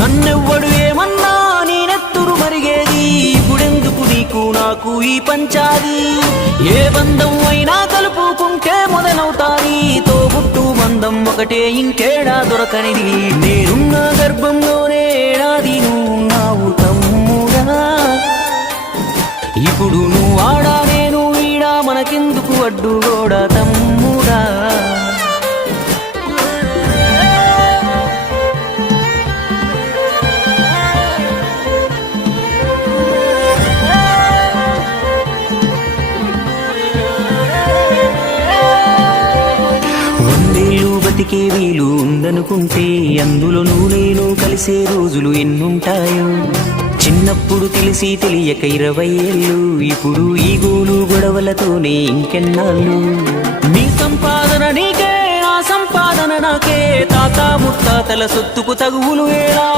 నన్నెవ్వడు ఏమన్నా నేనెత్తురు మరిగేది? ఇప్పుడెందుకు నీకు నాకు ఈ పంచాది? ఏ బంధం అయినా కలుపుకుంటే మొదలవుతాది. తోబుట్టు బంధం ఒకటే ఇంకేడా దొరకనిది? నేనున్న గర్భంలోనే ఏడాది నువ్వు ఉన్నావు తమ్ముడా. ఇప్పుడు నువ్వు ఆడా నేను ఈడా మనకెందుకు అడ్డుగోడా తమ్ముడా? బతికే వీలు ఉందనుకుంటే అందులో నువ్వు నేను కలిసే రోజులు ఎన్నుంటాయో? చిన్నప్పుడు తెలిసి తెలియక ఇరవై ఏళ్ళు ఇప్పుడు ఈ గోలు గొడవలతోనే ఇంకెన్నాళ్ళు? నీ సంపాదన నీకే ఆ సంపాదన నాకే తాత ముత్తాతల సొత్తుకు తగువులు ఏలా